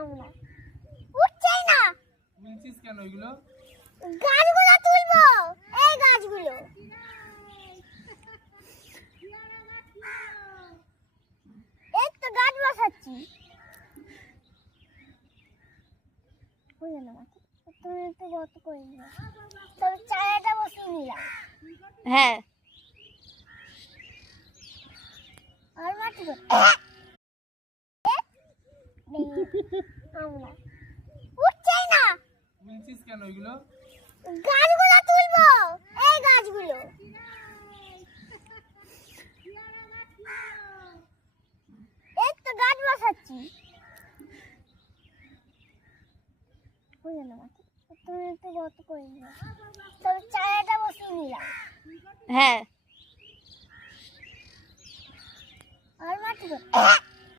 আমরা উঠছেই না। তুলছিস কেন ওইগুলো? গাছগুলো তুলবো, এই গাছগুলো। এই তো গাছ বসাচ্ছি। বুঝলে না তুমি একটু গত করে দিও, তবে চারাটা বসিয়ে নিলাম। হ্যাঁ আর মাটি করতে আমরা উঠছেই না। তুলছিস কেন ওইগুলো? গাছগুলো তুলবো, এই গাছগুলো। এই তো গাছ বসাচ্ছি। বুঝলে না তুমি একটু গত করে দিও, তবে চারাটা বসিয়ে নিলাম। হ্যাঁ আর মাটি করতে